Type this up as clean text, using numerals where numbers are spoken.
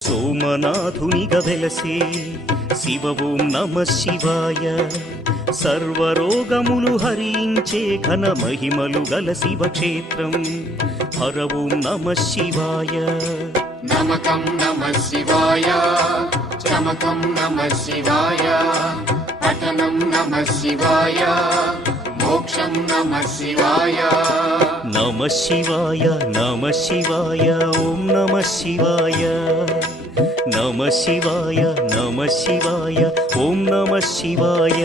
సోమనాథునిగా వెలసే శివ ఓం నమ శివాయ. సర్వరోగములు హరించే ఘన మహిమలు గల శివక్షేత్రం. హర ఓం నమ శివాయ. నమకం నమ శివాయ, చమకం నమ శివాయ, పఠనం నమ శివాయ, మోక్షం నమ శివాయ. నమ శివాయ నమ శివాయ ఓం నమ శివాయ. నమ శివాయ నమ శివాయ ఓం నమ శివాయ.